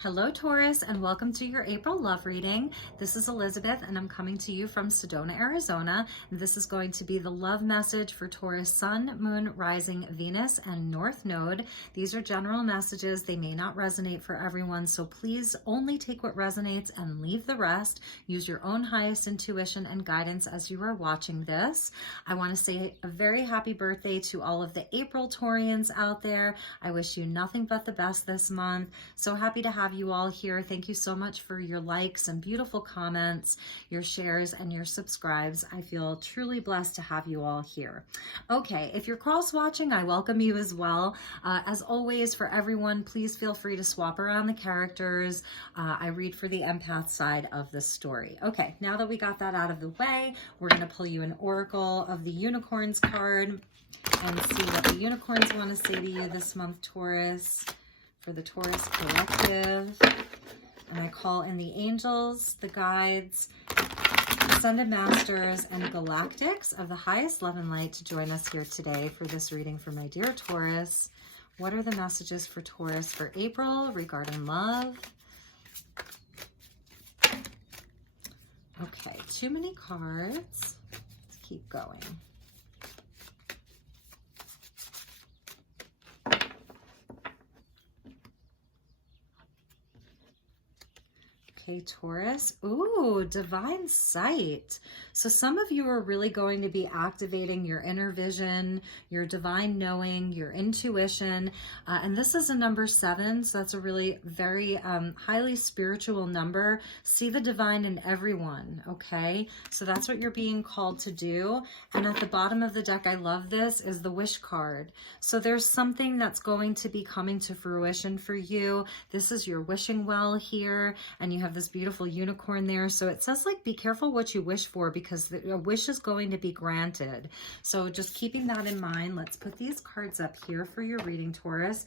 Hello Taurus, and welcome to your April love reading. This is Elizabeth and I'm coming to you from Sedona, Arizona. This is going to be the love message for Taurus Sun, Moon, Rising, Venus, and North Node. These are general messages. They may not resonate for everyone, so please only take what resonates and leave the rest. Use your own highest intuition and guidance as you are watching this. I want to say a very happy birthday to all of the April Taurians out there. I wish you nothing but the best this month. So happy to have you all here. Thank you so much for your likes and beautiful comments, your shares, and your subscribes. I feel truly blessed to have you all here. Okay, if you're cross-watching, I welcome you as well. As always, for everyone, please feel free to swap around the characters. I read for the empath side of the story. Okay, now that we got that out of the way, we're going to pull you an Oracle of the Unicorns card and see what the unicorns want to say to you this month, Taurus. For the Taurus collective, and I call in the angels, the guides, ascended masters, and galactics of the highest love and light to join us here today for this reading for my dear Taurus. What are the messages for Taurus for April regarding love? Okay, too many cards. Let's keep going. Okay, Taurus. Ooh, divine sight. So some of you are really going to be activating your inner vision, your divine knowing, your intuition. And this is a number 7. So that's a really very highly spiritual number. See the divine in everyone. Okay. So that's what you're being called to do. And at the bottom of the deck, I love this, is the wish card. So there's something that's going to be coming to fruition for you. This is your wishing well here. And you have this beautiful unicorn there. So it says, like, be careful what you wish for, because a wish is going to be granted. So just keeping that in mind, let's put these cards up here for your reading, Taurus.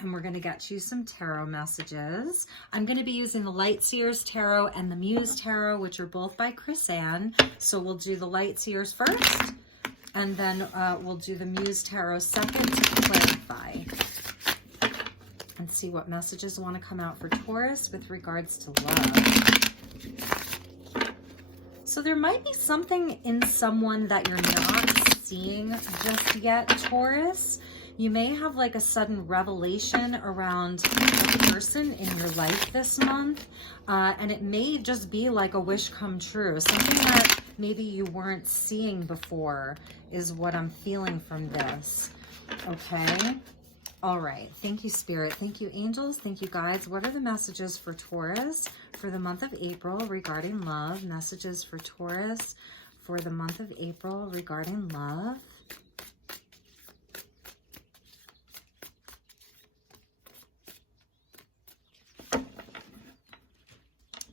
And we're going to get you some tarot messages. I'm going to be using the Light Seers Tarot and the Muse Tarot, which are both by Chris Ann. So we'll do the Light Seers first, and then we'll do the Muse Tarot second to clarify. And see what messages want to come out for Taurus with regards to love. So there might be something in someone that you're not seeing just yet, Taurus. You may have like a sudden revelation around a person in your life this month. And it may just be like a wish come true. Something that maybe you weren't seeing before is what I'm feeling from this. Okay. All right. Thank you, Spirit. Thank you, angels. Thank you, guides. What are the messages for Taurus for the month of April regarding love? Messages for Taurus for the month of April regarding love.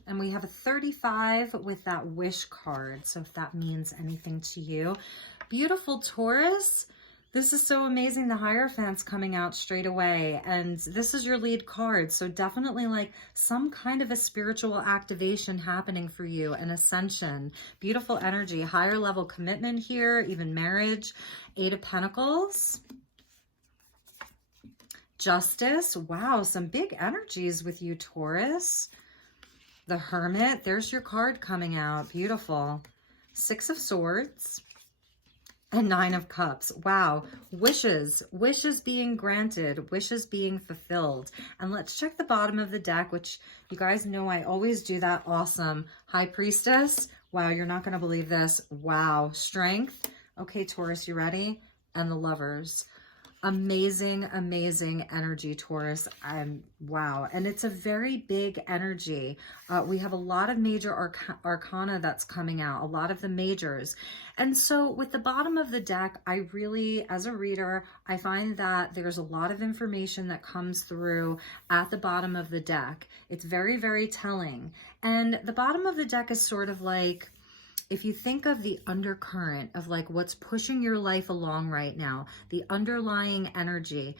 And we have a 35 with that wish card. So if that means anything to you. Beautiful, Taurus. This is so amazing. The Hierophant's coming out straight away, and this is your lead card. So definitely like some kind of a spiritual activation happening for you, an ascension, beautiful energy, higher level commitment here, even marriage. 8 of Pentacles, Justice. Wow, some big energies with you, Taurus. The Hermit, there's your card coming out. Beautiful. 6 of Swords. And 9 of Cups. Wow. Wishes being granted, wishes being fulfilled. And let's check the bottom of the deck, which you guys know I always do that. Awesome. High Priestess. Wow, you're not going to believe this. Wow. Strength. Okay, Taurus, you ready? And the Lovers. Amazing, amazing energy, Taurus. Wow. And it's a very big energy. We have a lot of major arcana that's coming out, a lot of the majors. And so with the bottom of the deck, I really, as a reader, I find that there's a lot of information that comes through at the bottom of the deck. It's very, very telling. And the bottom of the deck is sort of like, if you think of the undercurrent of like what's pushing your life along right now, the underlying energy,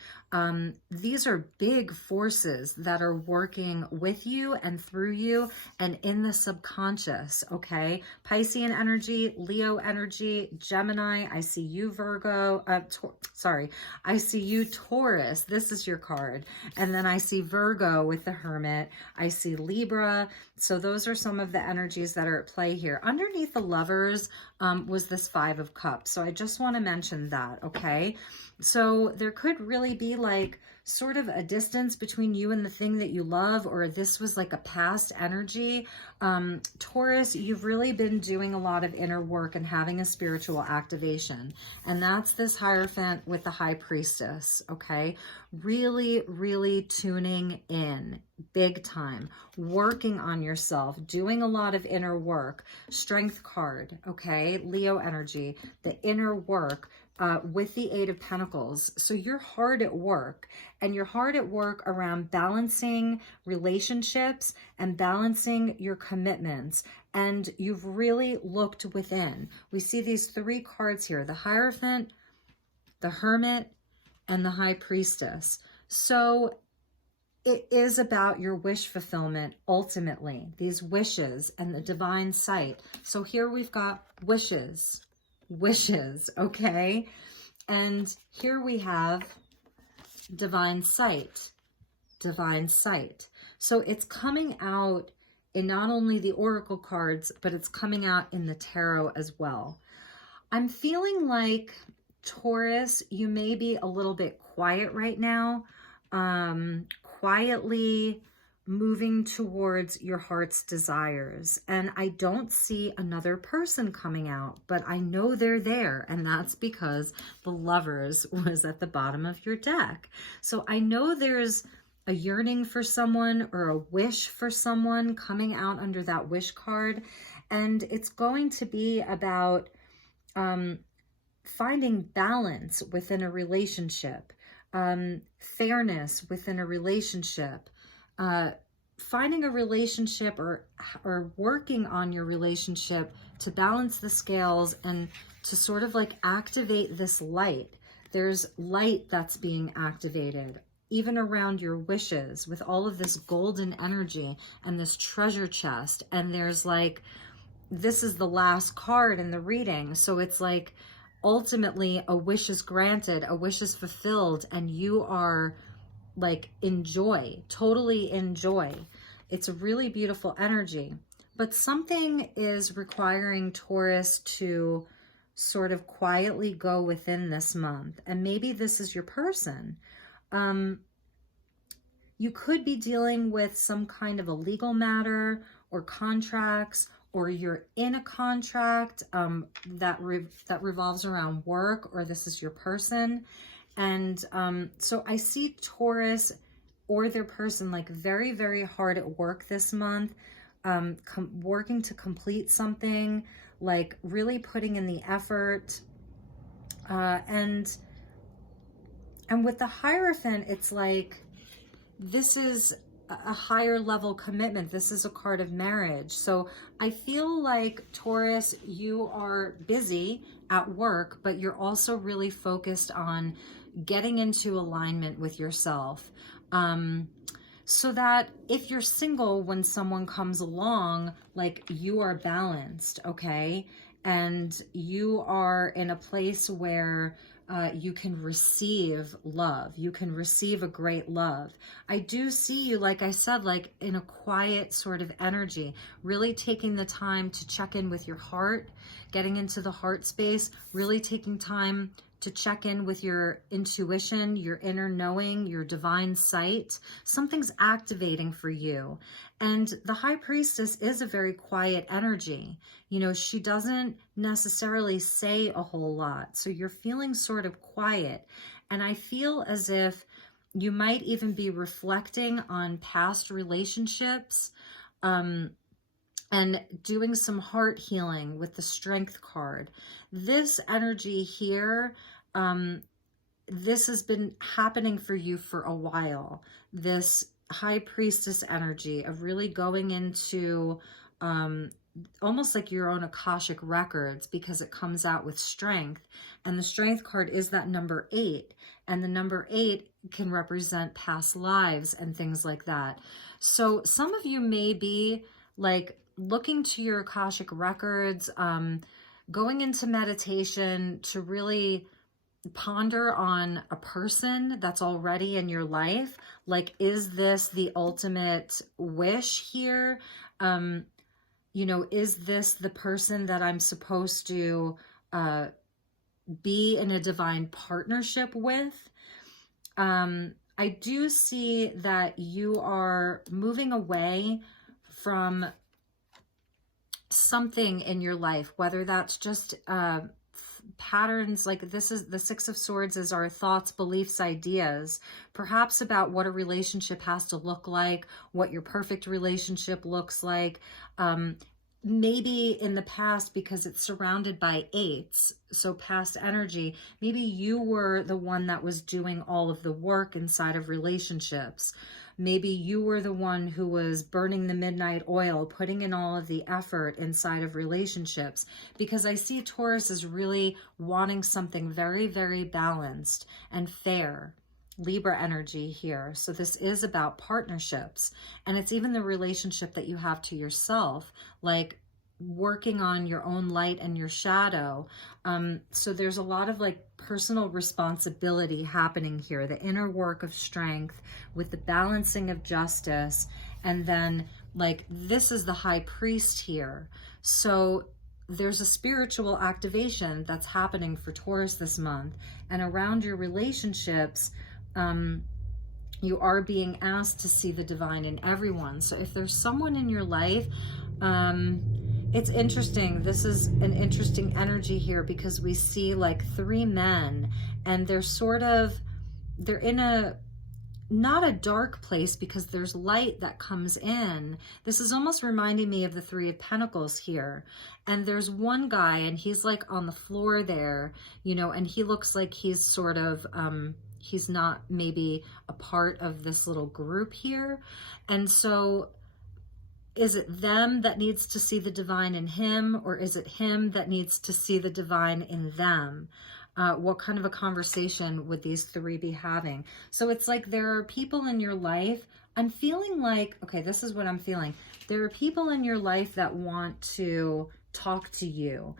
these are big forces that are working with you and through you and in the subconscious, okay? Piscean energy, Leo energy, Gemini, I see you Virgo, I see you Taurus, this is your card. And then I see Virgo with the Hermit, I see Libra. So those are some of the energies that are at play here. Underneath the Lovers was this Five of Cups. So I just want to mention that, okay? So there could really be like sort of a distance between you and the thing that you love, or this was like a past energy. Taurus, you've really been doing a lot of inner work and having a spiritual activation. And that's this Hierophant with the High Priestess, okay? Really, really tuning in big time, working on yourself, doing a lot of inner work. Strength card, okay? Leo energy, the inner work. With the Eight of Pentacles. So you're hard at work, and you're hard at work around balancing relationships and balancing your commitments. And you've really looked within. We see these three cards here, the Hierophant, the Hermit, and the High Priestess. So it is about your wish fulfillment, ultimately, these wishes and the divine sight. So here we've got wishes, okay? And here we have divine sight. So it's coming out in not only the oracle cards, but it's coming out in the tarot as well. I'm feeling like, Taurus, you may be a little bit quiet right now, quietly moving towards your heart's desires. And I don't see another person coming out, but I know they're there. And that's because the Lovers was at the bottom of your deck. So I know there's a yearning for someone or a wish for someone coming out under that wish card. And it's going to be about finding balance within a relationship, fairness within a relationship, finding a relationship or working on your relationship to balance the scales and to sort of like activate this light. There's light that's being activated even around your wishes with all of this golden energy and this treasure chest. And there's like, this is the last card in the reading. So it's like ultimately a wish is granted, a wish is fulfilled, and you are like totally enjoy. It's a really beautiful energy, but something is requiring Taurus to sort of quietly go within this month. And maybe this is your person. You could be dealing with some kind of a legal matter or contracts, or you're in a contract that revolves around work, or this is your person. And so I see Taurus or their person like very, very hard at work this month, working to complete something, like really putting in the effort. And with the Hierophant, it's like, this is a higher level commitment. This is a card of marriage. So I feel like, Taurus, you are busy at work, but you're also really focused on getting into alignment with yourself. So that if you're single, when someone comes along, like you are balanced, okay? And you are in a place where you can receive love. You can receive a great love. I do see you, like I said, like in a quiet sort of energy, really taking the time to check in with your heart, getting into the heart space, really taking time to check in with your intuition, your inner knowing, your divine sight. Something's activating for you. And the High Priestess is a very quiet energy. You know, she doesn't necessarily say a whole lot. So you're feeling sort of quiet. And I feel as if you might even be reflecting on past relationships, and doing some heart healing with the Strength card. This energy here, this has been happening for you for a while. This High Priestess energy of really going into almost like your own Akashic records, because it comes out with strength. And the strength card is that number 8. And the number 8 can represent past lives and things like that. So some of you may be like looking to your Akashic records, going into meditation to really ponder on a person that's already in your life. Like, is this the ultimate wish here? You know, is this the person that I'm supposed to be in a divine partnership with? I do see that you are moving away from something in your life, whether that's just patterns, like this is the 6 of Swords, is our thoughts, beliefs, ideas, perhaps about what a relationship has to look like, what your perfect relationship looks like. Maybe in the past, because it's surrounded by 8s, so past energy, maybe you were the one that was doing all of the work inside of relationships. Maybe you were the one who was burning the midnight oil, putting in all of the effort inside of relationships, because I see Taurus is really wanting something very, very balanced and fair. Libra energy here. So this is about partnerships, and it's even the relationship that you have to yourself, like working on your own light and your shadow. So there's a lot of like personal responsibility happening here, the inner work of strength with the balancing of justice. And then like this is the high priest here. So there's a spiritual activation that's happening for Taurus this month, and around your relationships, you are being asked to see the divine in everyone. So if there's someone in your life, it's interesting. This is an interesting energy here, because we see like 3 men, and they're in a, not a dark place, because there's light that comes in. This is almost reminding me of the 3 of Pentacles here. And there's one guy, and he's like on the floor there, you know, and he looks like he's sort of, he's not maybe a part of this little group here. And so is it them that needs to see the divine in him, or is it him that needs to see the divine in them? What kind of a conversation would these 3 be having? So it's like there are people in your life. I'm feeling like, okay, this is what I'm feeling. There are people in your life that want to talk to you.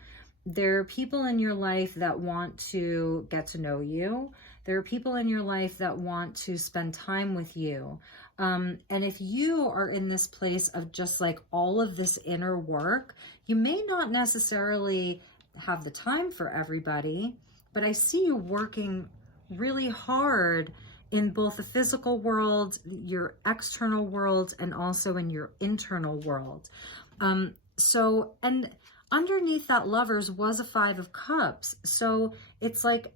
There are people in your life that want to get to know you. There are people in your life that want to spend time with you. And if you are in this place of just like all of this inner work, you may not necessarily have the time for everybody, but I see you working really hard in both the physical world, your external world, and also in your internal world. So, and underneath that Lovers was a 5 of Cups. So it's like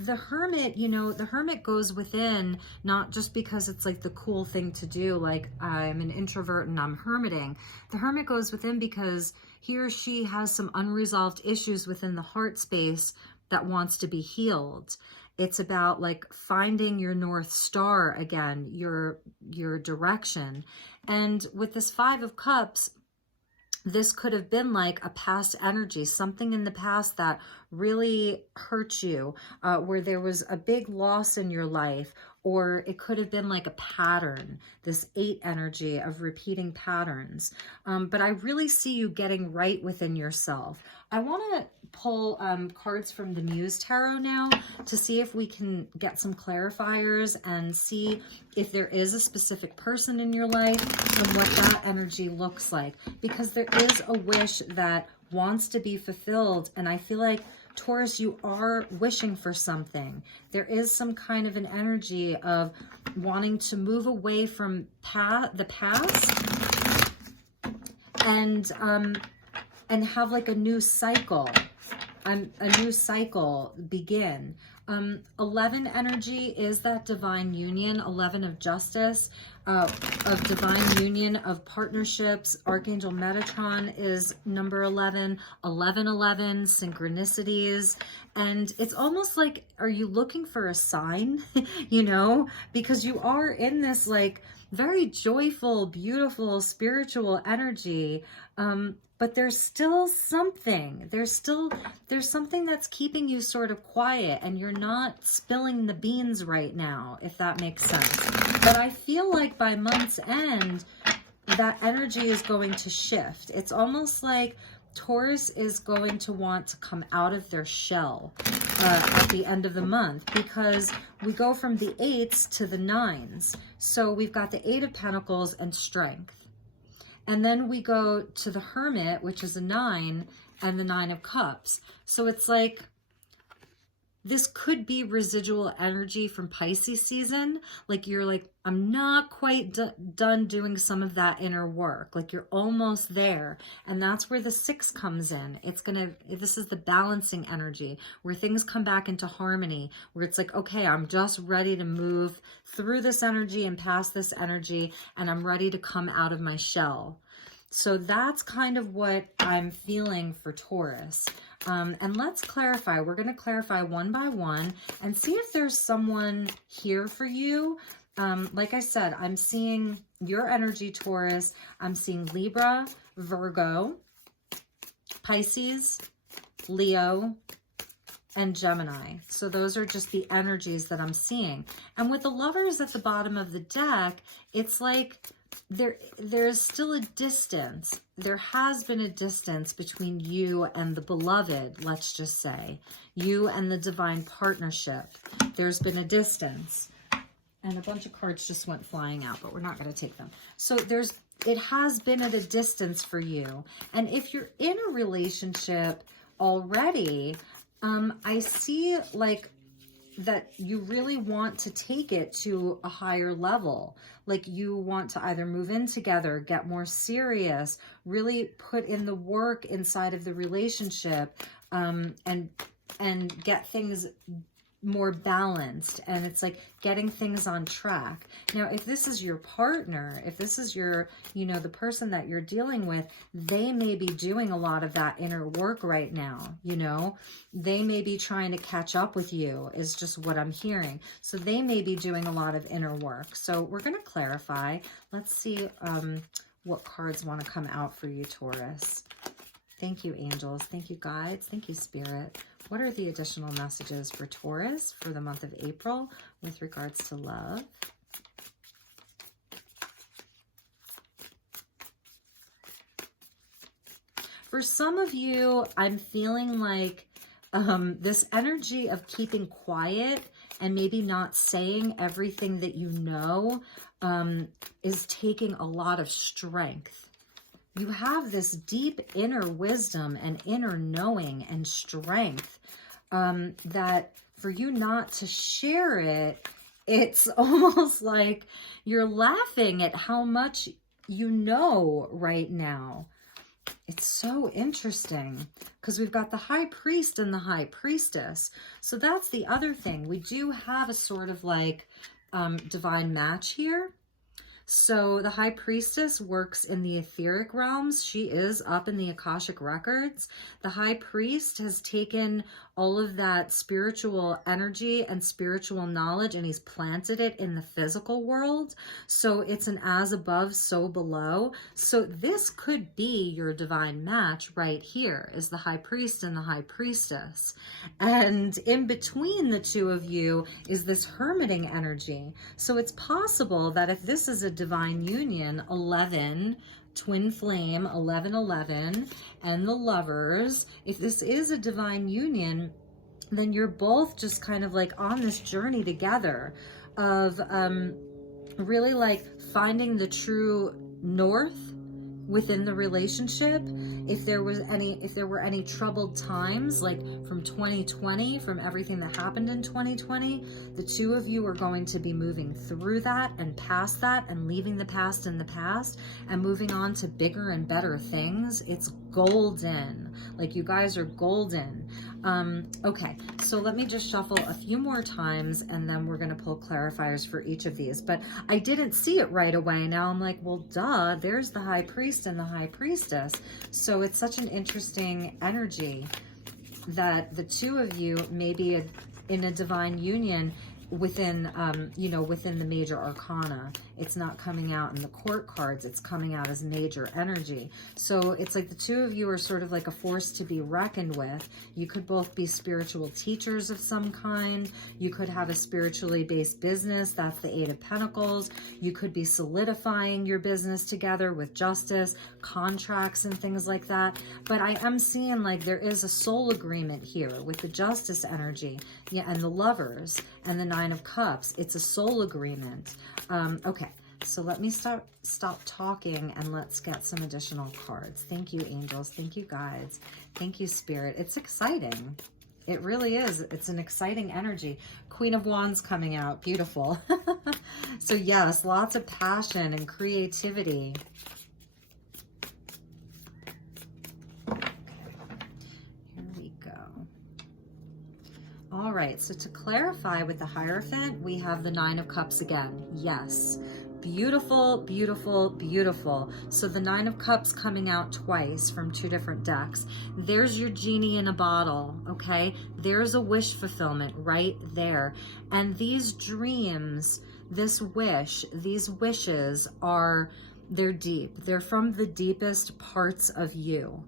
the Hermit, you know, the Hermit goes within, not just because it's like the cool thing to do, like I'm an introvert and I'm hermiting. The Hermit goes within because he or she has some unresolved issues within the heart space that wants to be healed. It's about like finding your North Star again, your direction. And with this 5 of Cups, this could have been like a past energy, something in the past that really hurt you, where there was a big loss in your life, or it could have been like a pattern, this 8 energy of repeating patterns. But I really see you getting right within yourself. I want to pull cards from the Muse Tarot now to see if we can get some clarifiers and see if there is a specific person in your life and what that energy looks like. Because there is a wish that wants to be fulfilled, and I feel like Taurus, you are wishing for something. There is some kind of an energy of wanting to move away from the past and have like a new cycle, begin. 11 energy is that divine union, 11 of justice, of divine union, of partnerships. Archangel Metatron is number 11, 11, synchronicities. And it's almost like, are you looking for a sign, you know, because you are in this like very joyful, beautiful, spiritual energy. But there's still something. There's something that's keeping you sort of quiet, and you're not spilling the beans right now, if that makes sense. But I feel like by month's end, that energy is going to shift. It's almost like Taurus is going to want to come out of their shell at the end of the month, because we go from the 8s to the 9s. So we've got the 8 of Pentacles and Strength. And then we go to the Hermit, which is a 9, and the 9 of Cups. So it's like, this could be residual energy from Pisces season. Like you're like, I'm not quite done doing some of that inner work. Like you're almost there. And that's where the 6 comes in. This is the balancing energy where things come back into harmony, where it's like, okay, I'm just ready to move through this energy and past this energy, and I'm ready to come out of my shell. So that's kind of what I'm feeling for Taurus. And let's clarify. We're going to clarify one by one and see if there's someone here for you. Like I said, I'm seeing your energy, Taurus. I'm seeing Libra, Virgo, Pisces, Leo, and Gemini. So those are just the energies that I'm seeing. And with the Lovers at the bottom of the deck, it's like there's still a distance. There has been a distance between you and the beloved, let's just say. You and the divine partnership. There's been a distance. And a bunch of cards just went flying out, but we're not going to take them. So it has been at a distance for you. And if you're in a relationship already, I see like that you really want to take it to a higher level. Like you want to either move in together, get more serious, really put in the work inside of the relationship, and get things more balanced. And it's like getting things on track. Now, if this is your partner, if this is your, the person that you're dealing with, they may be doing a lot of that inner work right now. They may be trying to catch up with you, is just what I'm hearing. So they may be doing a lot of inner work. So we're going to clarify. Let's see what cards want to come out for you, Taurus. Thank you, angels. Thank you, guides. Thank you, spirit. What are the additional messages for Taurus for the month of April with regards to love? For some of you, I'm feeling like this energy of keeping quiet and maybe not saying everything that you know is taking a lot of strength. You have this deep inner wisdom and inner knowing and strength that for you not to share it, it's almost like you're laughing at how much you know right now. It's so interesting because we've got the High Priest and the High Priestess. So that's the other thing. We do have a sort of like divine match here. So the High Priestess works in the etheric realms. She is up in the Akashic records. The High Priest has taken all of that spiritual energy and spiritual knowledge and he's planted it in the physical world. So it's an as above, so below. So this could be your divine match right here, is the High Priest and the High Priestess. And in between the two of you is this hermiting energy. So it's possible that if this is a divine union, 11, twin flame, 1111, and the Lovers, if this is a divine union, then you're both just kind of like on this journey together of really like finding the true north within the relationship. If there were any troubled times, like from 2020, from everything that happened in 2020, the two of you are going to be moving through that and past that and leaving the past in the past and moving on to bigger and better things. It's golden. Like you guys are golden. Okay, so let me just shuffle a few more times and then we're going to pull clarifiers for each of these. But I didn't see it right away. Now I'm like, well, duh, there's the High Priest and the High Priestess. So it's such an interesting energy that the two of you may be in a divine union within, you know, within the major arcana. It's not coming out in the court cards. It's coming out as major energy. So it's like the two of you are sort of like a force to be reckoned with. You could both be spiritual teachers of some kind. You could have a spiritually based business. That's the Eight of Pentacles. You could be solidifying your business together with justice, contracts and things like that. But I am seeing like there is a soul agreement here with the justice energy, yeah, and the Lovers and the Nine of Cups. It's a soul agreement. Okay, so let me stop talking and let's get some additional cards. Thank you, angels. Thank you, guides. Thank you, Spirit. It's exciting. It really is. It's an exciting energy. Queen of Wands coming out. Beautiful. So yes, lots of passion and creativity. All right, so to clarify with the Hierophant, we have the Nine of Cups again. Yes, beautiful, beautiful, beautiful. So the Nine of Cups coming out twice from two different decks. There's your genie in a bottle, okay? There's a wish fulfillment right there. And these dreams, this wish, these wishes are, they're deep. They're from the deepest parts of you.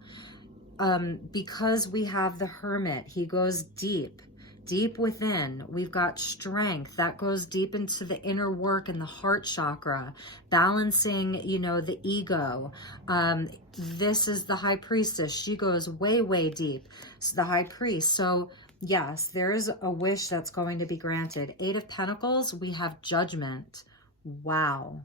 Because we have the Hermit, he goes deep. Deep within, we've got strength that goes deep into the inner work and the heart chakra, balancing, you know, the ego. This is the High Priestess. She goes way, way deep. So the High Priest. So yes, there is a wish that's going to be granted. Eight of Pentacles, we have Judgment. Wow.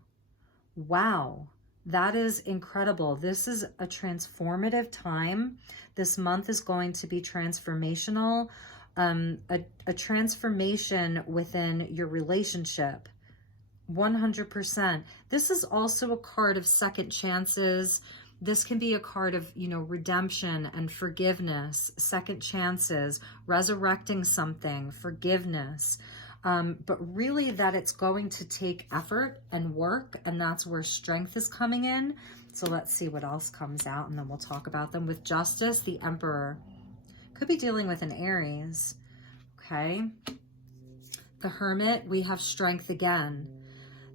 Wow. That is incredible. This is a transformative time. This month is going to be transformational. A transformation within your relationship. 100%. This is also a card of second chances. This can be a card of, you know, redemption and forgiveness, second chances, resurrecting something, forgiveness. But really that it's going to take effort and work, and that's where strength is coming in. So let's see what else comes out, and then we'll talk about them. With Justice, the Emperor. Could be dealing with an Aries, okay? The Hermit, we have strength again.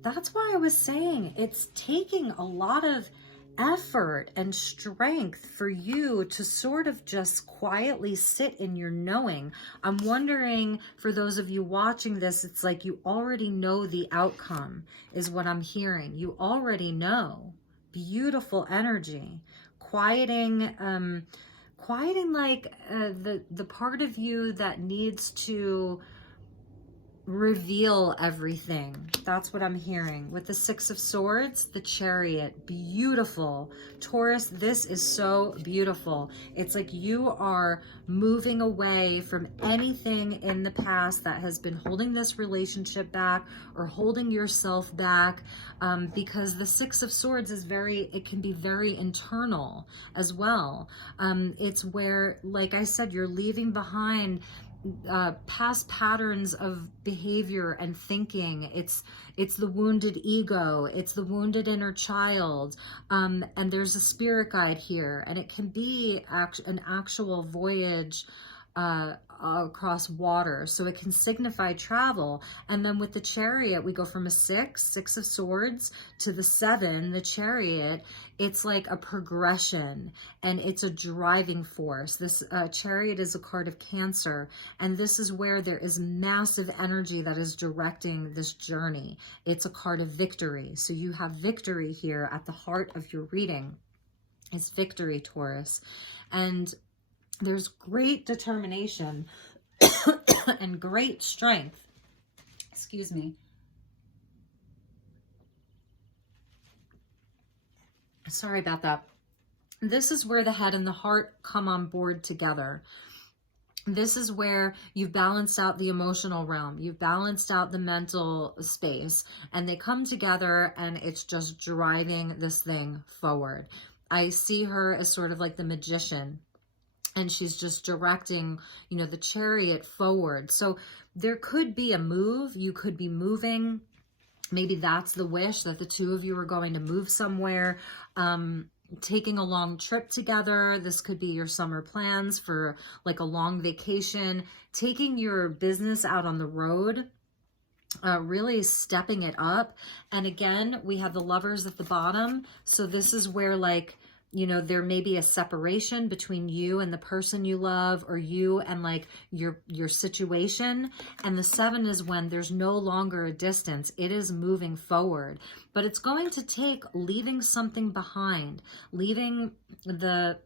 That's why I was saying it's taking a lot of effort and strength for you to sort of just quietly sit in your knowing. I'm wondering, for those of you watching this, it's like you already know the outcome, is what I'm hearing. You already know. Beautiful energy. Quieting like the part of you that needs to reveal everything. That's what I'm hearing. With the Six of Swords, the Chariot, beautiful. Taurus, this is so beautiful. It's like you are moving away from anything in the past that has been holding this relationship back or holding yourself back, because the Six of Swords is it can be very internal as well. It's where, like I said, you're leaving behind past patterns of behavior and thinking. It's the wounded ego, it's the wounded inner child, and there's a spirit guide here, and it can be an actual voyage across water, so it can signify travel. And then with the Chariot, we go from a six of swords, to the 7, the Chariot. It's like a progression, and it's a driving force. This Chariot is a card of Cancer, and this is where there is massive energy that is directing this journey. It's a card of victory. So you have victory here at the heart of your reading. It's victory, Taurus. And there's great determination and great strength. Excuse me. Sorry about that. This is where the head and the heart come on board together. This is where you've balanced out the emotional realm. You've balanced out the mental space, and they come together, and it's just driving this thing forward. I see her as sort of like the magician, and she's just directing, you know, the Chariot forward. So there could be a move. You could be moving. Maybe that's the wish, that the two of you are going to move somewhere, taking a long trip together. This could be your summer plans for like a long vacation, taking your business out on the road. really stepping it up. And again, we have the Lovers at the bottom. So this is where, like, you know, there may be a separation between you and the person you love, or you and like your situation. And the 7 is when there's no longer a distance. It is moving forward, but it's going to take leaving something behind, leaving the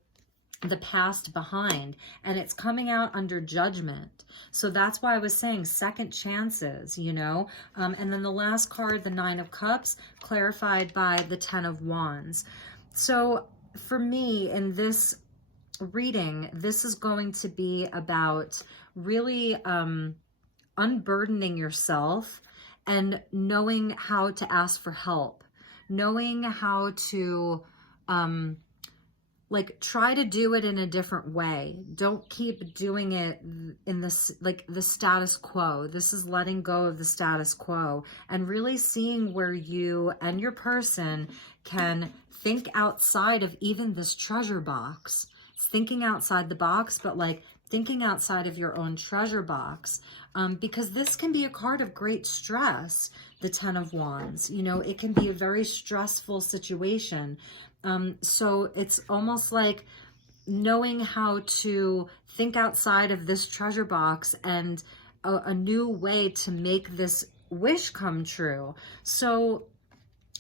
past behind, and it's coming out under judgment. So that's why I was saying second chances, you know. And then the last card, the 9 of Cups, clarified by the 10 of Wands. So for me in this reading, this is going to be about really unburdening yourself and knowing how to ask for help, knowing how to like try to do it in a different way. Don't keep doing it in this, like the status quo. This is letting go of the status quo and really seeing where you and your person can think outside of even this treasure box. It's thinking outside the box, but like thinking outside of your own treasure box. Because this can be a card of great stress, the 10 of Wands. You know, it can be a very stressful situation. So it's almost like knowing how to think outside of this treasure box and a new way to make this wish come true. So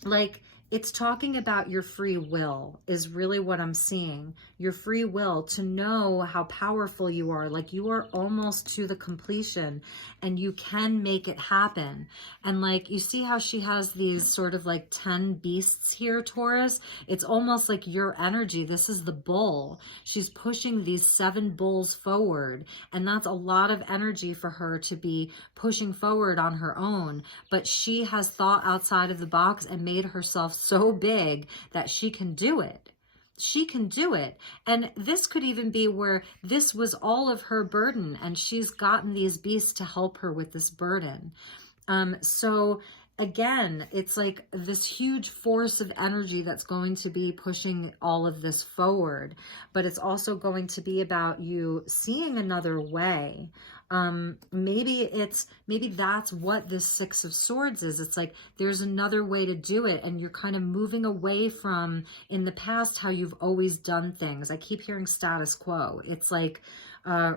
like, it's talking about your free will is really what I'm seeing. Your free will to know how powerful you are. Like you are almost to the completion and you can make it happen. And like, you see how she has these sort of like 10 beasts here, Taurus? It's almost like your energy. This is the bull. She's pushing these 7 bulls forward. And that's a lot of energy for her to be pushing forward on her own. But she has thought outside of the box and made herself so big that she can do it. She can do it. And this could even be where this was all of her burden and she's gotten these beasts to help her with this burden. So again, it's like this huge force of energy that's going to be pushing all of this forward, but it's also going to be about you seeing another way. Maybe that's what this 6 of Swords is. It's like there's another way to do it and you're kind of moving away from in the past how you've always done things. I keep hearing status quo. It's like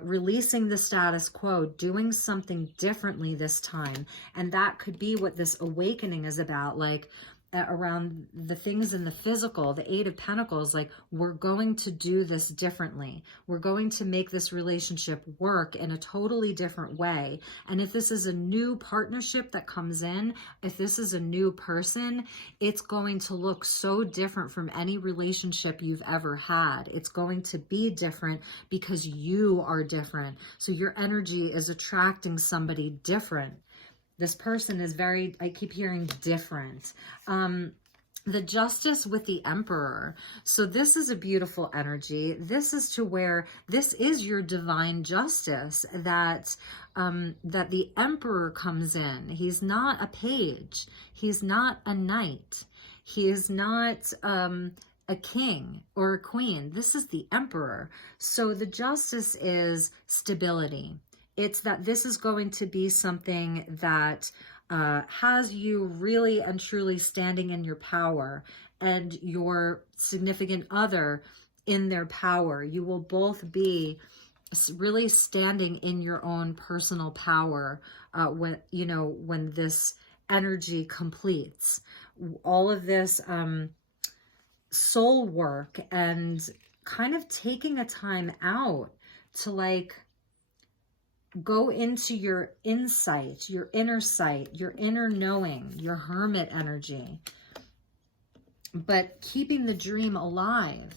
releasing the status quo, doing something differently this time. And that could be what this awakening is about, like around the things in the physical, the 8 of Pentacles. Like, we're going to do this differently. We're going to make this relationship work in a totally different way. And if this is a new partnership that comes in, if this is a new person, it's going to look so different from any relationship you've ever had. It's going to be different because you are different. So your energy is attracting somebody different. This person is very, I keep hearing different. The Justice with the Emperor. So this is a beautiful energy. This is to where this is your divine justice, that that the Emperor comes in. He's not a page. He's not a knight. He is not a king or a queen. This is the Emperor. So the Justice is stability. It's that this is going to be something that has you really and truly standing in your power and your significant other in their power. You will both be really standing in your own personal power when this energy completes. All of this soul work and kind of taking a time out to like go into your insight, your inner sight, your inner knowing, your hermit energy, but keeping the dream alive.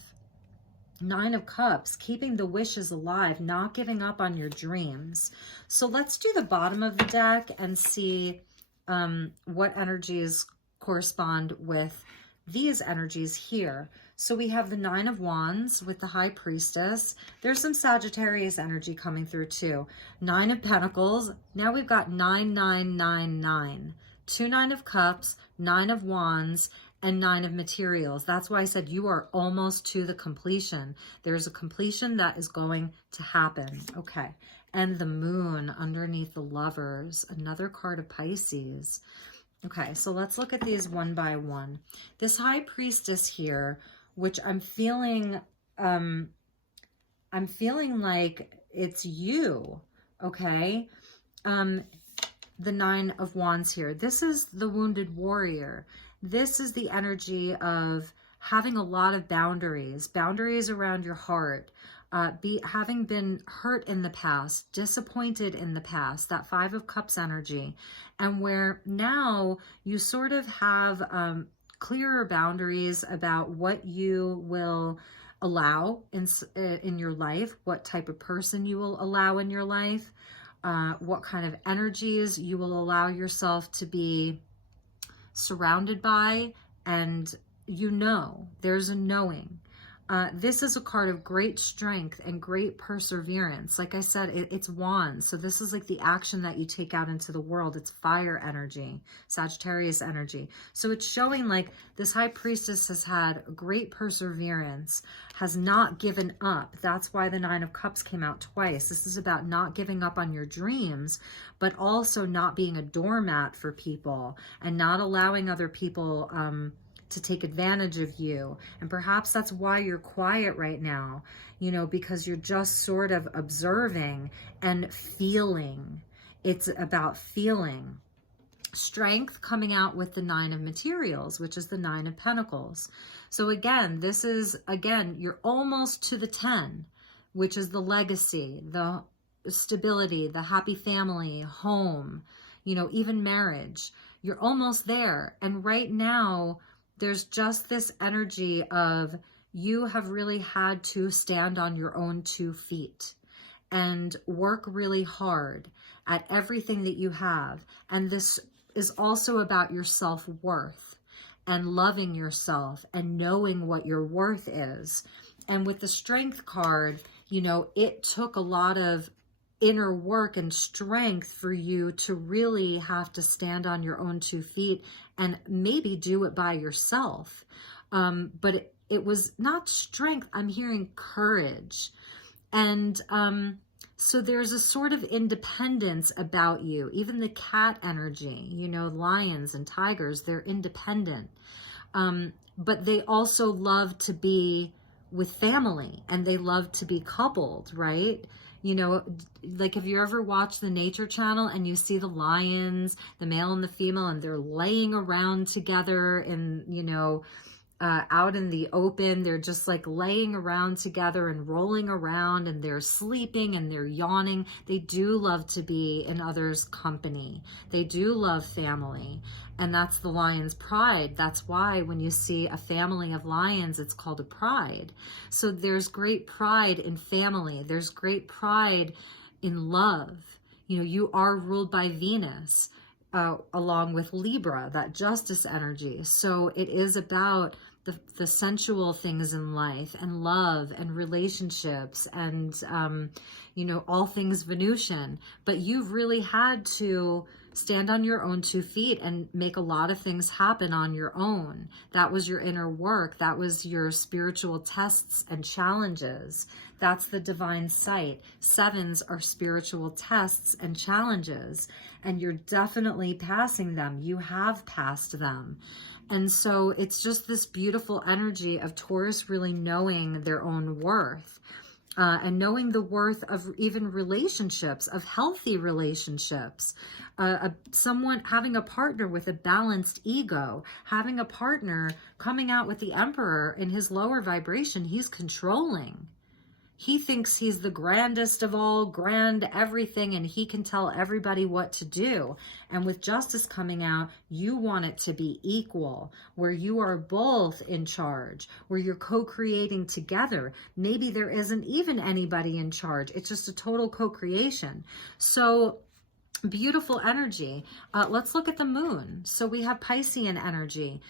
9 of Cups, keeping the wishes alive, not giving up on your dreams. So let's do the bottom of the deck and see what energies correspond with these energies here. So we have the 9 of Wands with the High Priestess. There's some Sagittarius energy coming through too. 9 of Pentacles. Now we've got 9999. 2 9 of Cups, 9 of Wands, and 9 of Materials. That's why I said you are almost to the completion. There's a completion that is going to happen. Okay. and the moon underneath the Lovers, another card of Pisces. Okay, so let's look at these one by one. This High Priestess here, which I'm feeling like it's you, okay? The Nine of Wands here. This is the wounded warrior. This is the energy of having a lot of boundaries around your heart, having been hurt in the past, disappointed in the past, that Five of Cups energy, and where now you sort of have clearer boundaries about what you will allow in your life, what type of person you will allow in your life, what kind of energies you will allow yourself to be surrounded by, and there's a knowing. This is a card of great strength and great perseverance. Like I said, it's wands. So this is like the action that you take out into the world. It's fire energy, Sagittarius energy. So it's showing like this High Priestess has had great perseverance, has not given up. That's why the Nine of Cups came out twice. This is about not giving up on your dreams, but also not being a doormat for people and not allowing other people to take advantage of you. And perhaps that's why you're quiet right now, because you're just sort of observing and feeling. It's about feeling. Strength coming out with the Nine of Materials, which is the Nine of Pentacles. So again, this is, you're almost to the 10, which is the legacy, the stability, the happy family, home, even marriage. You're almost there. And right now, there's just this energy of you have really had to stand on your own 2 feet and work really hard at everything that you have. And this is also about your self-worth and loving yourself and knowing what your worth is. And with the Strength card, it took a lot of inner work and strength for you to really have to stand on your own 2 feet and maybe do it by yourself. But it was not strength. I'm hearing courage. And so there's a sort of independence about you. Even the cat energy, lions and tigers, they're independent. But they also love to be with family and they love to be coupled, right? Like if you ever watch the Nature Channel and you see the lions, the male and the female, and they're laying around together and, out in the open, they're just like laying around together and rolling around and they're sleeping and they're yawning. They do love to be in others' company. They do love family. And that's the lion's pride. That's why when you see a family of lions, it's called a pride. So there's great pride in family. There's great pride in love. You are ruled by Venus, along with Libra, that justice energy. So it is about the sensual things in life and love and relationships and, all things Venusian. But you've really had to stand on your own 2 feet and make a lot of things happen on your own. That was your inner work. That was your spiritual tests and challenges. That's the divine sight. 7s are spiritual tests and challenges, and you're definitely passing them. You have passed them. And so it's just this beautiful energy of Taurus really knowing their own worth. And knowing the worth of even relationships, of healthy relationships, someone having a partner with a balanced ego, having a partner coming out with the Emperor in his lower vibration. He's controlling. He thinks he's the grandest of all, grand everything, and he can tell everybody what to do. And with Justice coming out, you want it to be equal, where you are both in charge, where you're co-creating together. Maybe there isn't even anybody in charge. It's just a total co-creation. So beautiful energy. Let's look at the moon. So we have Piscean energy.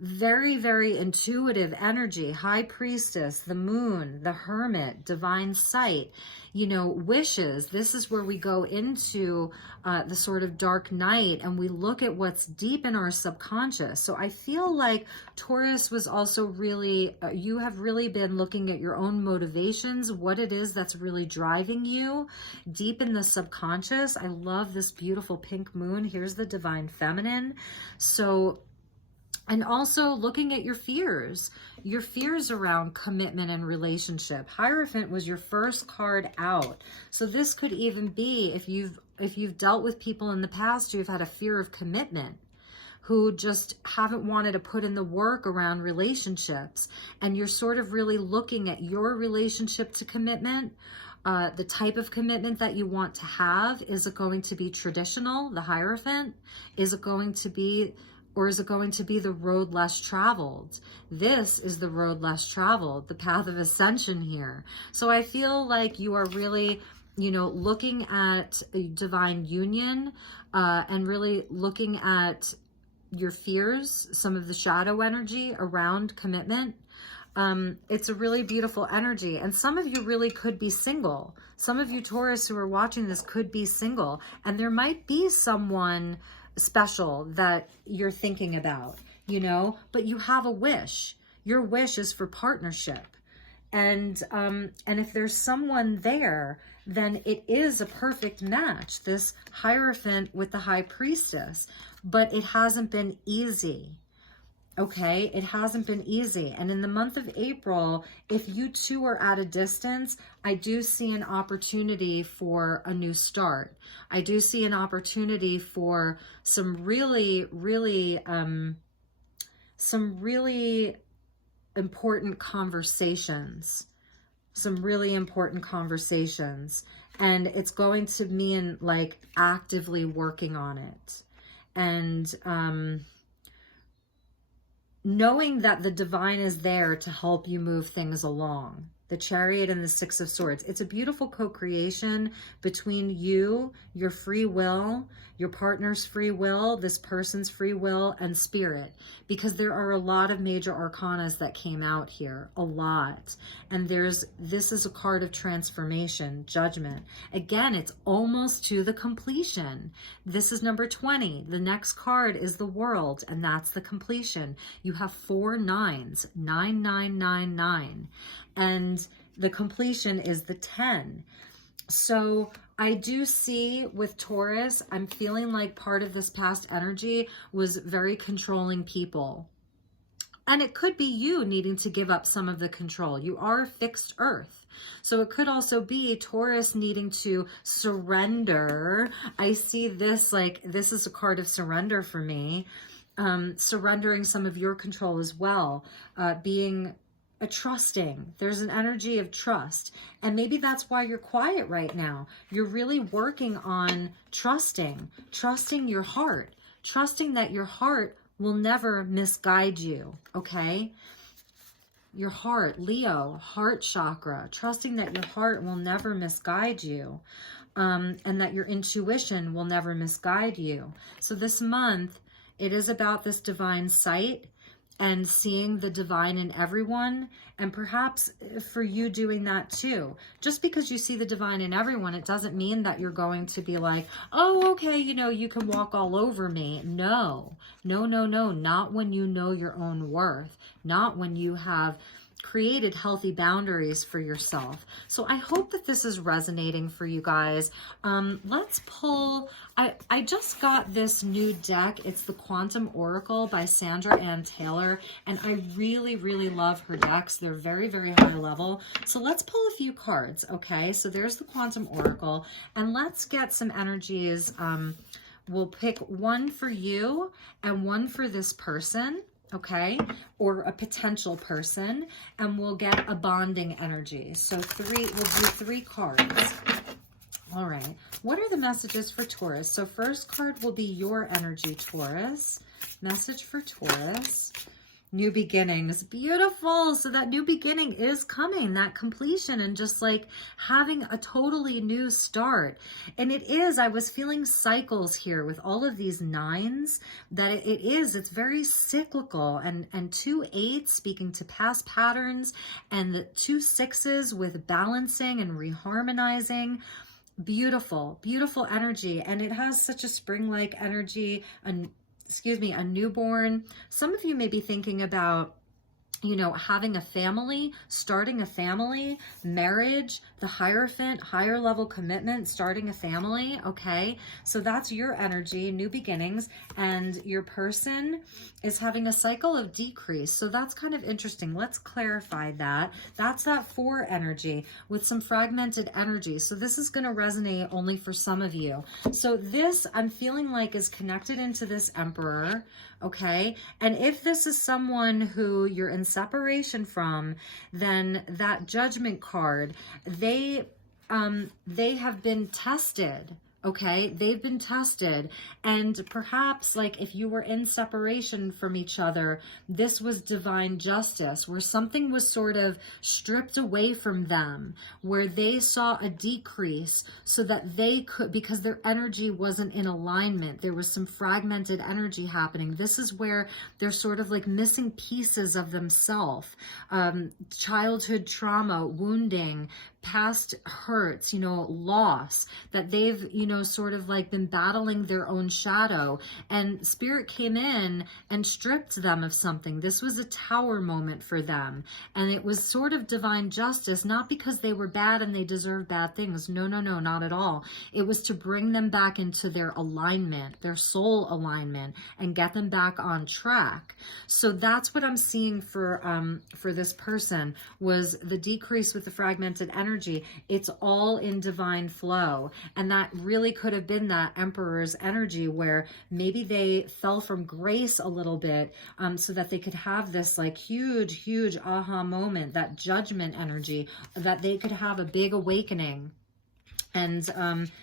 very, very intuitive energy, high priestess, the moon, the hermit, divine sight, you know, wishes. This is where we go into the sort of dark night and we look at what's deep in our subconscious. So I feel like Taurus was also really, you have really been looking at your own motivations, what it is that's really driving you deep in the subconscious. I love this beautiful pink moon. Here's the divine feminine. So, and also looking at your fears around commitment and relationship. Hierophant was your first card out. So this could even be if you've dealt with people in the past who've had a fear of commitment, who just haven't wanted to put in the work around relationships, and you're sort of really looking at your relationship to commitment, the type of commitment that you want to have. Is it going to be traditional, the Hierophant? Is it going to be, or is it going to be the road less traveled? This is the road less traveled, the path of ascension here. So I feel like you are really, you know, looking at a divine union and really looking at your fears, some of the shadow energy around commitment. It's a really beautiful energy. And some of you really could be single. Some of you Taurus who are watching this could be single. And there might be someone special that you're thinking about, you know, but you have a wish. Your wish is for partnership. And if there's someone there, then it is a perfect match, this Hierophant with the High Priestess, but it hasn't been easy. Okay, it hasn't been easy. And in the month of April, if you two are at a distance, I do see an opportunity for a new start. I do see an opportunity for some really, really important conversations. Some really important conversations. And it's going to mean like actively working on it. And knowing that the divine is there to help you move things along. The Chariot and the Six of Swords. It's a beautiful co-creation between you, your free will, your partner's free will, this person's free will, and spirit. Because there are a lot of major arcanas that came out here. A lot. And this is a card of transformation, judgment. Again, it's almost to the completion. This is number 20. The next card is the World, and that's the completion. You have 4 nines, 9999. And the completion is the 10. So I do see with Taurus, I'm feeling like part of this past energy was very controlling people. And it could be you needing to give up some of the control. You are fixed earth. So it could also be Taurus needing to surrender. I see this like, this is a card of surrender for me. Surrendering some of your control as well. Being a trusting. There's an energy of trust. And maybe that's why you're quiet right now. You're really working on trusting your heart, trusting that your heart will never misguide you. Okay. Your heart, Leo, heart chakra, trusting that your heart will never misguide you. And that your intuition will never misguide you. So this month, it is about this divine sight and seeing the divine in everyone, and perhaps for you doing that too. Just because you see the divine in everyone, it doesn't mean that you're going to be like, oh, okay, you know, you can walk all over me. No, no, no, no, not when you know your own worth, not when you have created healthy boundaries for yourself. So I hope that this is resonating for you guys. Let's pull, I just got this new deck. It's the Quantum Oracle by Sandra Ann Taylor, and I really, really love her decks. They're very, very high level. So let's pull a few cards, okay? So there's the Quantum Oracle, and let's get some energies. We'll pick one for you and one for this person. Okay, or a potential person, and we'll get a bonding energy. So we'll do 3 cards. All right, what are the messages for Taurus? So first card will be your energy, Taurus. Message for Taurus. New beginnings. Beautiful. So that new beginning is coming, that completion, and just like having a totally new start. And it is, I was feeling cycles here with all of these nines, that it's very cyclical. And 2 8s speaking to past patterns, and the 2 6s with balancing and reharmonizing. Beautiful, beautiful energy. And it has such a spring-like energy, a newborn. Some of you may be thinking about, you know, having a family, starting a family, marriage, the Hierophant, higher level commitment, starting a family. Okay, so that's your energy, new beginnings, and your person is having a cycle of decrease. So that's kind of interesting. Let's clarify that. That's that 4 energy with some fragmented energy. So this is going to resonate only for some of you. So this, I'm feeling like, is connected into this Emperor. Okay, and if this is someone who you're in separation from, then that Judgment card, they have been tested. Okay, they've been tested, and perhaps like if you were in separation from each other, this was divine justice, where something was sort of stripped away from them, where they saw a decrease so that they could, because their energy wasn't in alignment, there was some fragmented energy happening. This is where they're sort of like missing pieces of themselves, childhood trauma, wounding, past hurts, you know, loss, that they've, you know, sort of like been battling their own shadow, and Spirit came in and stripped them of something. This was a tower moment for them, and it was sort of divine justice, not because they were bad and they deserved bad things. No, no, no, not at all. It was to bring them back into their alignment, their soul alignment, and get them back on track. So that's what I'm seeing for this person, was the decrease with the fragmented energy. It's all in divine flow, and that really could have been that Emperor's energy, where maybe they fell from grace a little bit, so that they could have this like huge aha moment, that Judgment energy, that they could have a big awakening and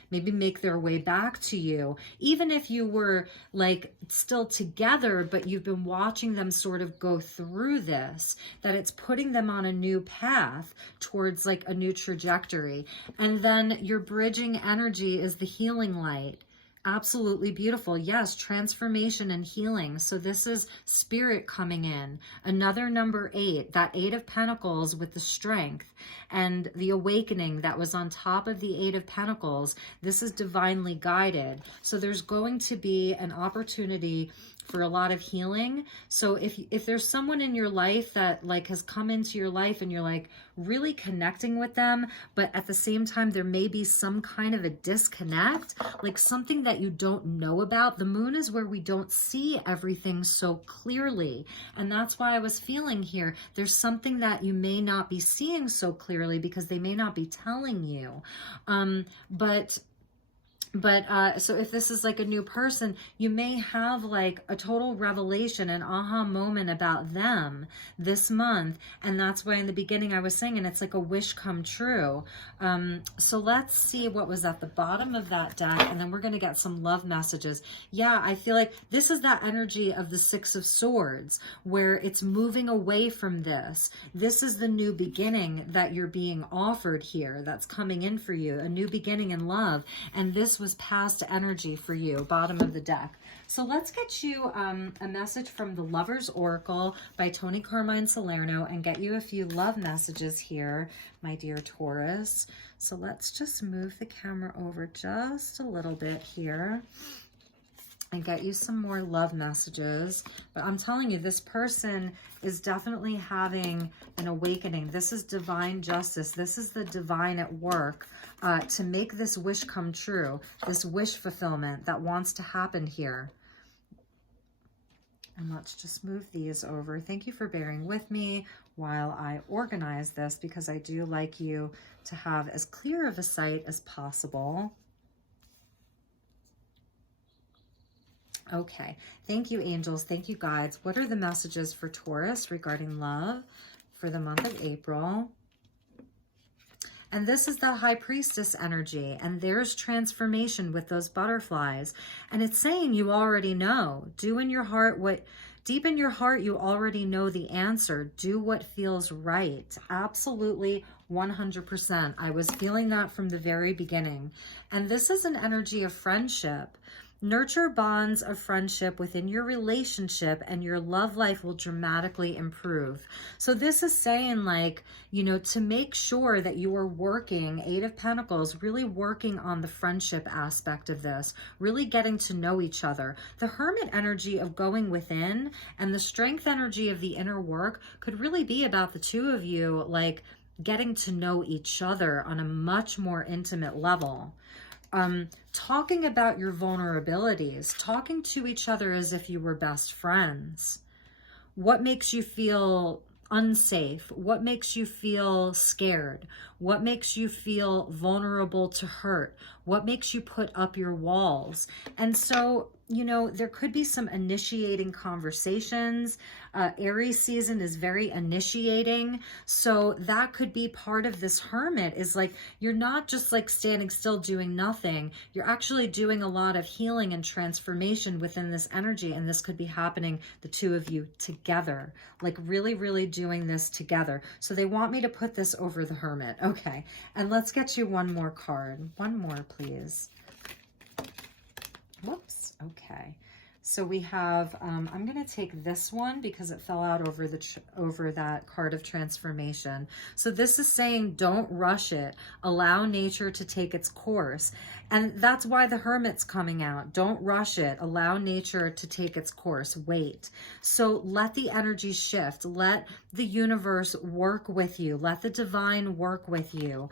maybe make their way back to you, even if you were like still together, but you've been watching them sort of go through this, that it's putting them on a new path towards like a new trajectory. And then your bridging energy is the healing light. Absolutely beautiful. Yes, transformation and healing. So this is Spirit coming in. Another number 8, that 8 of Pentacles with the strength and the awakening that was on top of the 8 of Pentacles. This is divinely guided. So there's going to be an opportunity for a lot of healing. So if there's someone in your life that like has come into your life and you're like really connecting with them, but at the same time there may be some kind of a disconnect, like something that you don't know about. The moon is where we don't see everything so clearly, and that's why I was feeling here there's something that you may not be seeing so clearly because they may not be telling you, so if this is like a new person, you may have like a total revelation, an aha moment about them this month. And that's why in the beginning I was saying, and it's like a wish come true. So let's see what was at the bottom of that deck. And then we're going to get some love messages. Yeah, I feel like this is that energy of the 6 of Swords, where it's moving away from this. This is the new beginning that you're being offered here, that's coming in for you, a new beginning in love. And this was past energy for you, bottom of the deck. So let's get you a message from the Lover's Oracle by Tony Carmine Salerno and get you a few love messages here, my dear Taurus. So let's just move the camera over just a little bit here and get you some more love messages. But I'm telling you, this person is definitely having an awakening. This is divine justice. This is the divine at work to make this wish come true, this wish fulfillment that wants to happen here. And let's just move these over. Thank you for bearing with me while I organize this, because I do like you to have as clear of a sight as possible. Okay, thank you, angels. Thank you, guides. What are the messages for Taurus regarding love for the month of April? And this is the High Priestess energy, and there's transformation with those butterflies. And it's saying you already know. Do in your heart what Deep in your heart, you already know the answer. Do what feels right. Absolutely 100%. I was feeling that from the very beginning. And this is an energy of friendship. Nurture bonds of friendship within your relationship and your love life will dramatically improve. So this is saying, like, you know, to make sure that you are working, Eight of Pentacles, really working on the friendship aspect of this, really getting to know each other. The Hermit energy of going within and the Strength energy of the inner work could really be about the two of you, like, getting to know each other on a much more intimate level. Talking about your vulnerabilities, talking to each other as if you were best friends. What makes you feel unsafe? What makes you feel scared? What makes you feel vulnerable to hurt? What makes you put up your walls? And so, you know, there could be some initiating conversations. Aries season is very initiating. So that could be part of this Hermit, is like, you're not just like standing still doing nothing. You're actually doing a lot of healing and transformation within this energy. And this could be happening, the two of you together, like really, really doing this together. So they want me to put this over the Hermit. Okay. And let's get you one more card. One more, please. Whoops. Okay. So we have, I'm going to take this one because it fell out over that card of transformation. So this is saying, don't rush it. Allow nature to take its course. And that's why the Hermit's coming out. Don't rush it. Allow nature to take its course. Wait. So let the energy shift. Let the universe work with you. Let the divine work with you.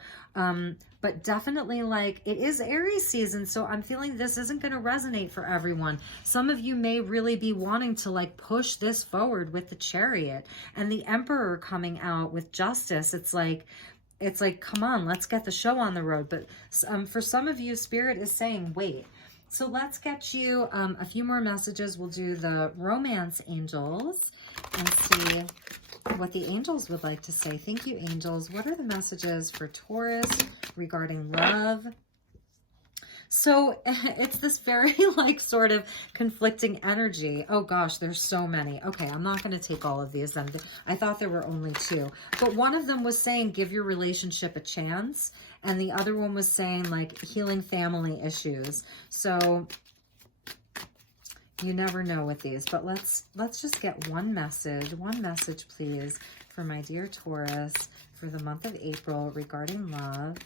But definitely, like, it is Aries season, so I'm feeling this isn't going to resonate for everyone. Some of you may really be wanting to, like, push this forward with the Chariot and the Emperor coming out with Justice. It's like, come on, let's get the show on the road. But for some of you, Spirit is saying, wait. So let's get you a few more messages. We'll do the Romance Angels and see what the angels would like to say. Thank you, angels. What are the messages for Taurus regarding love? So it's this very, like, sort of conflicting energy. Oh gosh, there's so many. Okay, I'm not going to take all of these then. I thought there were only two. But one of them was saying, give your relationship a chance. And the other one was saying, like, healing family issues. So you never know with these, but let's just get one message, please, for my dear Taurus for the month of April regarding love.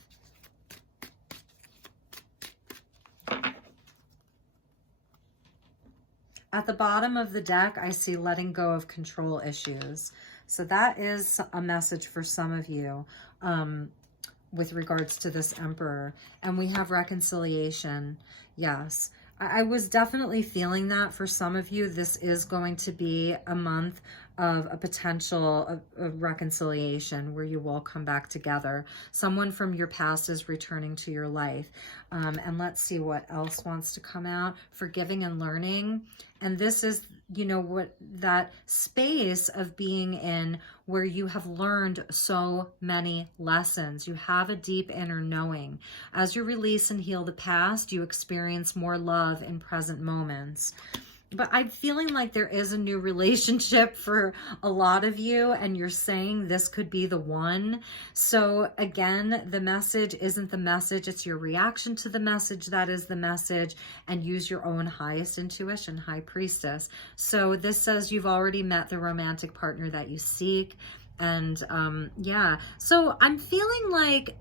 At the bottom of the deck, I see letting go of control issues. So that is a message for some of you with regards to this Emperor. And we have reconciliation. Yes. I was definitely feeling that for some of you. This is going to be a month of a potential of reconciliation where you will come back together. Someone from your past is returning to your life. And let's see what else wants to come out. Forgiving and learning. And this is, you know, what that space of being in where you have learned so many lessons. You have a deep inner knowing. As you release and heal the past, you experience more love in present moments. But I'm feeling like there is a new relationship for a lot of you, and you're saying this could be the one. So again, the message isn't the message, it's your reaction to the message that is the message, and use your own highest intuition, High Priestess. So this says you've already met the romantic partner that you seek. And yeah, so I'm feeling like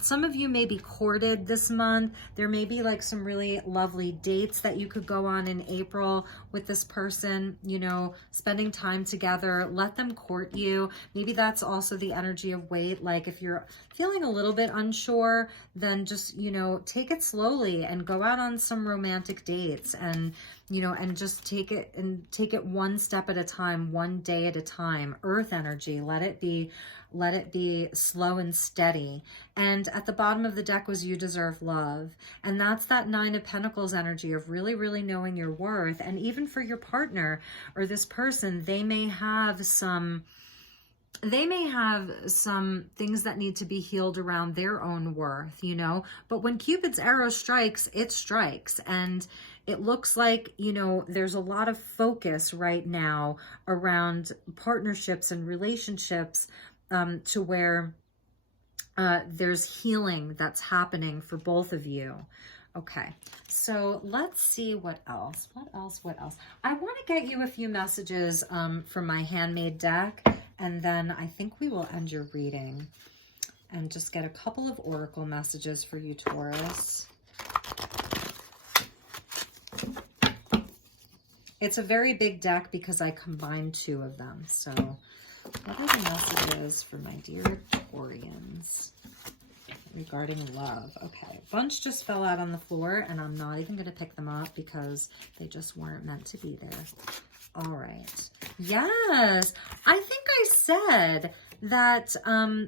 some of you may be courted this month. There may be like some really lovely dates that you could go on in April with this person, you know, spending time together. Let them court you. Maybe that's also the energy of wait. Like if you're feeling a little bit unsure, then just, you know, take it slowly and go out on some romantic dates and, you know, and just take it one step at a time, one day at a time. Earth energy, let it be slow and steady. And at the bottom of the deck was you deserve love. And that's that Nine of Pentacles energy of really, really knowing your worth. And even for your partner or this person, they may have some things that need to be healed around their own worth, you know, but when Cupid's arrow strikes, it strikes. And it looks like, you know, there's a lot of focus right now around partnerships and relationships, to where there's healing that's happening for both of you. Okay, so let's see what else. What else? I want to get you a few messages from my handmade deck, and then I think we will end your reading and just get a couple of oracle messages for you, Taurus. It's a very big deck because I combined two of them. So what are the messages for my dear Taurians regarding love? Okay, a bunch just fell out on the floor, and I'm not even going to pick them up because they just weren't meant to be there. All right. Yes, I think I said that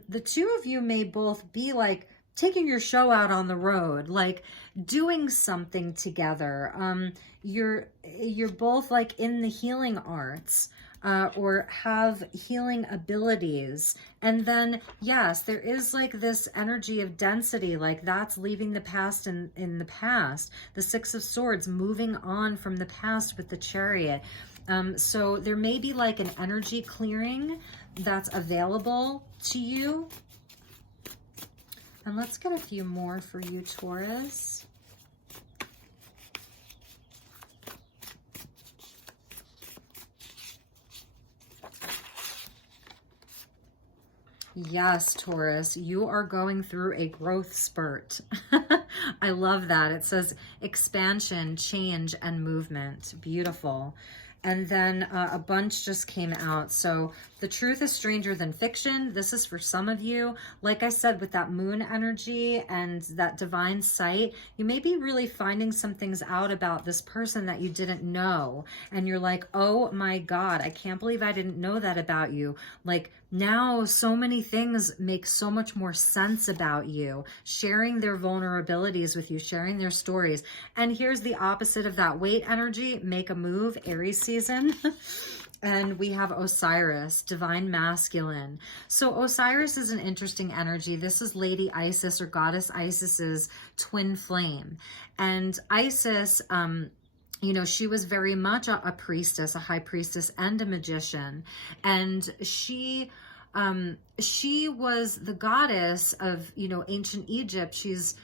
the two of you may both be like taking your show out on the road, like doing something together. You're both like in the healing arts, or have healing abilities. And then, yes, there is like this energy of density, like that's leaving the past in the past. The Six of Swords, moving on from the past with the Chariot. So there may be like an energy clearing that's available to you. And let's get a few more for you, Taurus. Yes, Taurus, you are going through a growth spurt. I love that. It says expansion, change, and movement. Beautiful. And then a bunch just came out. So the truth is stranger than fiction. This is for some of you. Like I said, with that moon energy and that divine sight, you may be really finding some things out about this person that you didn't know. And you're like, oh my God, I can't believe I didn't know that about you. Like now so many things make so much more sense about you. Sharing their vulnerabilities with you, sharing their stories. And here's the opposite of that weight energy, make a move, Aries season. And we have Osiris, divine masculine. So Osiris is an interesting energy. This is Lady Isis, or Goddess Isis's twin flame. And Isis, you know, she was very much a priestess, a high priestess, and a magician. And she was the goddess of, you know, ancient Egypt. She's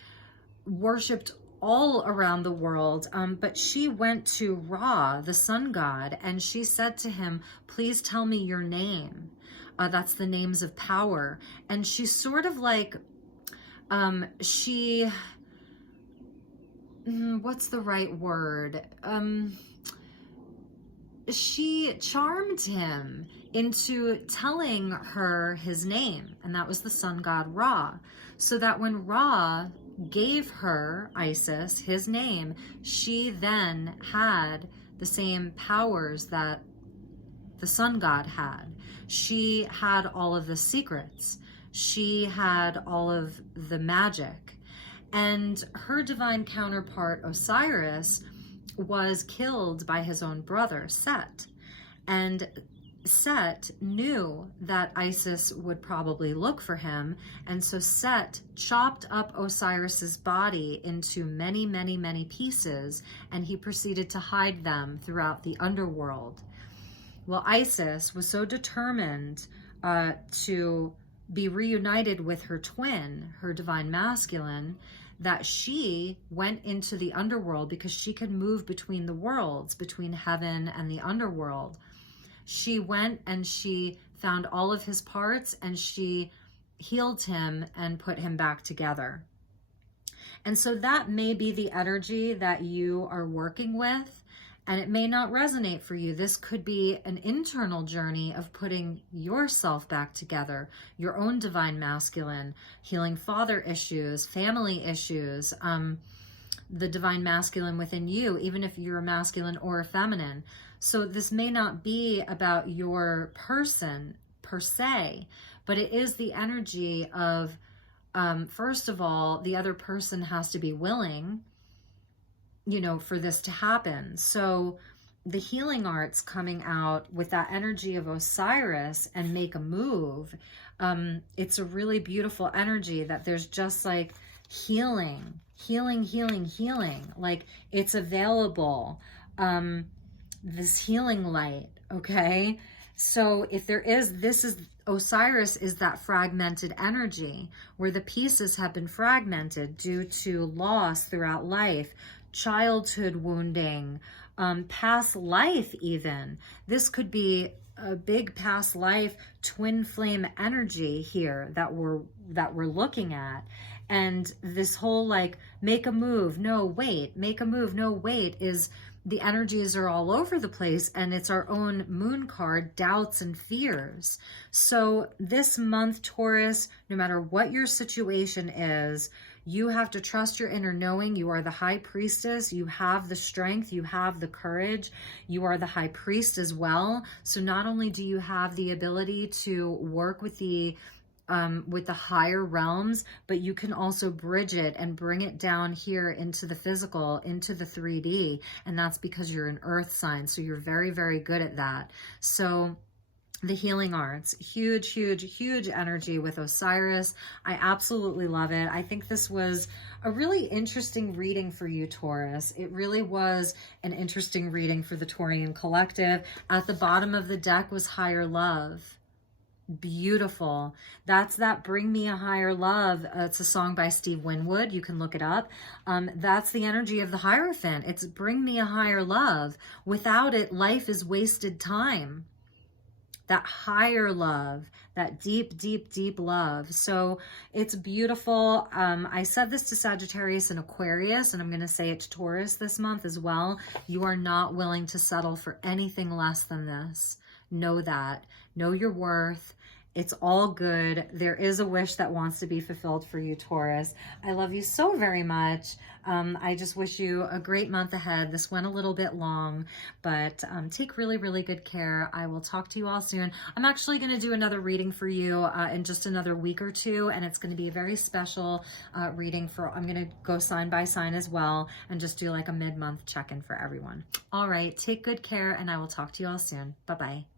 worshipped all around the world, but she went to Ra, the sun god, and she said to him, please tell me your name. That's the names of power. And she's sort of like, what's the right word? She charmed him into telling her his name, and that was the sun god Ra. So that when Ra gave her, Isis, his name, she then had the same powers that the sun god had. She had all of the secrets. She had all of the magic. And her divine counterpart, Osiris, was killed by his own brother, Set. And Set knew that Isis would probably look for him, and so Set chopped up Osiris's body into many, many, many pieces, and he proceeded to hide them throughout the underworld. Well, Isis was so determined to be reunited with her twin, her divine masculine, that she went into the underworld because she could move between the worlds, between heaven and the underworld. She went and she found all of his parts, and she healed him and put him back together. And so that may be the energy that you are working with, and it may not resonate for you. This could be an internal journey of putting yourself back together, your own divine masculine, healing father issues, family issues, the divine masculine within you, even if you're a masculine or a feminine. So this may not be about your person per se, but it is the energy of, first of all, the other person has to be willing, you know, for this to happen. So the healing arts coming out with that energy of Osiris and make a move, it's a really beautiful energy that there's just like healing, healing, healing, healing. Like it's available. This healing light, okay? So if there is, this is, Osiris is that fragmented energy where the pieces have been fragmented due to loss throughout life, childhood wounding, past life even. This could be a big past life twin flame energy here that we're looking at. And this whole like, make a move, no wait, make a move, no wait, is the energies are all over the place, and it's our own moon card, doubts and fears. So this month, Taurus, no matter what your situation is, you have to trust your inner knowing. You are the high priestess. You have the strength. You have the courage. You are the high priest as well. So not only do you have the ability to work with the higher realms, but you can also bridge it and bring it down here into the physical, into the 3D. And that's because you're an earth sign. So you're very, very good at that. So the healing arts, huge, huge, huge energy with Osiris. I absolutely love it. I think this was a really interesting reading for you, Taurus. It really was an interesting reading for the Taurian collective. At the bottom of the deck was higher love. Beautiful. That's that Bring Me a Higher Love. It's a song by Steve Winwood. You can look it up. That's the energy of the Hierophant. It's bring me a higher love. Without it, life is wasted time. That higher love, that deep, deep, deep love. So it's beautiful. I said this to Sagittarius and Aquarius, and I'm going to say it to Taurus this month as well. You are not willing to settle for anything less than this. Know that. Know your worth. It's all good. There is a wish that wants to be fulfilled for you, Taurus. I love you so very much. I just wish you a great month ahead. This went a little bit long, but take really, really good care. I will talk to you all soon. I'm actually going to do another reading for you in just another week or two, and it's going to be a very special reading for, I'm going to go sign by sign as well and just do like a mid-month check-in for everyone. All right, take good care, and I will talk to you all soon. Bye-bye.